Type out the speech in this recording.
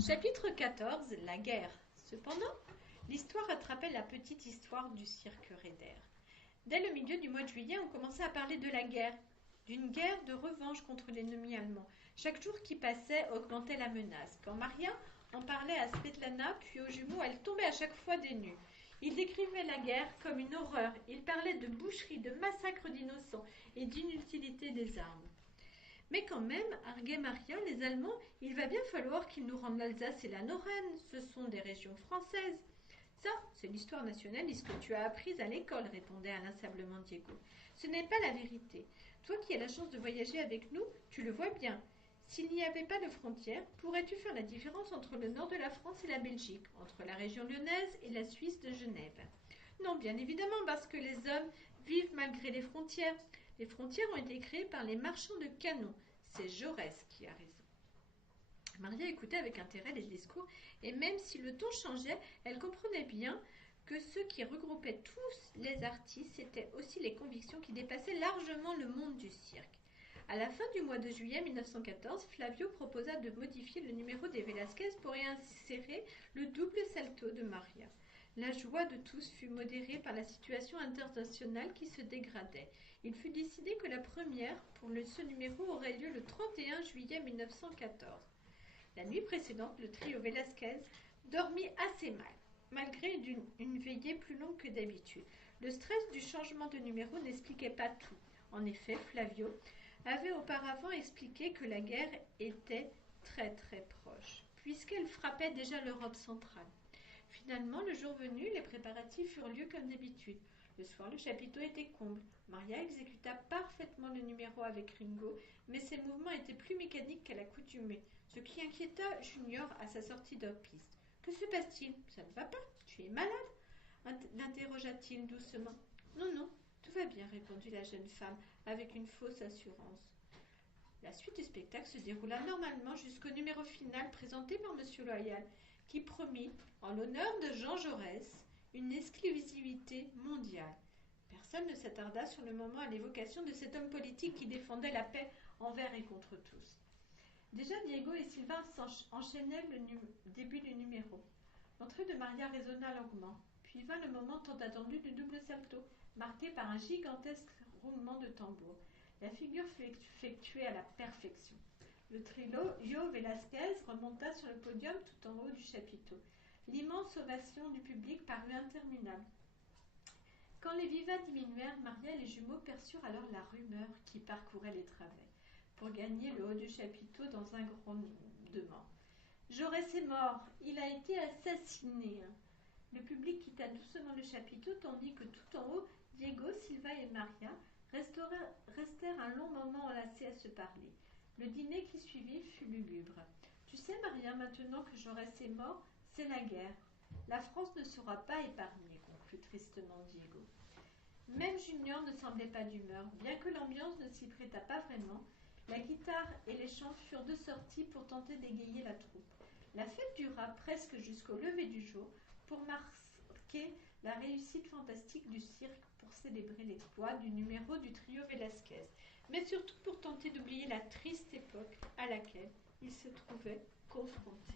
Chapitre 14. La guerre. Cependant, l'histoire attrapait la petite histoire du cirque Raider. Dès le milieu du mois de juillet, on commençait à parler de la guerre, d'une guerre de revanche contre l'ennemi allemand. Chaque jour qui passait augmentait la menace. Quand Maria en parlait à Svetlana, puis aux jumeaux, elle tombait à chaque fois des nues. Il décrivait la guerre comme une horreur. Il parlait de boucherie, de massacre d'innocents et d'inutilité des armes. Mais quand même, arguait Maria, les Allemands, il va bien falloir qu'ils nous rendent l'Alsace et la Lorraine. Ce sont des régions françaises. Ça, c'est l'histoire nationaliste que tu as apprise à l'école, répondait inlassablement Diego. Ce n'est pas la vérité. Toi qui as la chance de voyager avec nous, tu le vois bien. S'il n'y avait pas de frontières, pourrais-tu faire la différence entre le nord de la France et la Belgique, entre la région lyonnaise et la Suisse de Genève? Non, bien évidemment, parce que les hommes vivent malgré les frontières. Les frontières ont été créées par les marchands de canons. C'est Jaurès qui a raison. Maria écoutait avec intérêt les discours, et même si le ton changeait, elle comprenait bien que ce qui regroupait tous les artistes, c'était aussi les convictions qui dépassaient largement le monde du cirque. À la fin du mois de juillet 1914, Flavio proposa de modifier le numéro des Velasquez pour y insérer le double salto de Maria. La joie de tous fut modérée par la situation internationale qui se dégradait. Il fut décidé que la première pour ce numéro aurait lieu le 31 juillet 1914. La nuit précédente, le trio Velasquez dormit assez mal, malgré une veillée plus longue que d'habitude. Le stress du changement de numéro n'expliquait pas tout. En effet, Flavio avait auparavant expliqué que la guerre était très très proche, puisqu'elle frappait déjà l'Europe centrale. Finalement, le jour venu, les préparatifs eurent lieu comme d'habitude. Le soir, le chapiteau était comble. Maria exécuta parfaitement le numéro avec Ringo, mais ses mouvements étaient plus mécaniques qu'à l'accoutumée, ce qui inquiéta Junior à sa sortie d'off-piste. « Que se passe-t-il? Ça ne va pas? Tu es malade ?» l'interrogea-t-il doucement. « Non, non, tout va bien, » répondit la jeune femme avec une fausse assurance. La suite du spectacle se déroula normalement jusqu'au numéro final présenté par M. Loyal, qui promit, en l'honneur de Jean Jaurès, une exclusivité mondiale. Personne ne s'attarda sur le moment à l'évocation de cet homme politique qui défendait la paix envers et contre tous. Déjà, Diego et Sylvain enchaînaient le début du numéro. L'entrée de Maria résonna longuement, puis vint le moment tant attendu du double salto, marqué par un gigantesque roulement de tambour. La figure fut effectuée à la perfection. Le trio Velasquez remonta sur le podium tout en haut du chapiteau. L'immense ovation du public parut interminable. Quand les vivats diminuèrent, Maria et les jumeaux perçurent alors la rumeur qui parcourait les travées, pour gagner le haut du chapiteau dans un grondement. « Jaurès est mort, il a été assassiné !» Le public quitta doucement le chapiteau, tandis que tout en haut, Diego, Silva et Maria restèrent un long moment enlacés à se parler. Le dîner qui suivit fut lugubre. « Tu sais, Maria, maintenant que Jaurès est mort, c'est la guerre. La France ne sera pas épargnée, » conclut tristement Diego. Même Junior ne semblait pas d'humeur. Bien que l'ambiance ne s'y prêtât pas vraiment, la guitare et les chants furent de sortie pour tenter d'égayer la troupe. La fête dura presque jusqu'au lever du jour pour marquer la réussite fantastique du cirque, pour célébrer l'exploit du numéro du trio Velasquez, mais surtout pour tenter d'oublier la triste époque à laquelle il se trouvait confronté.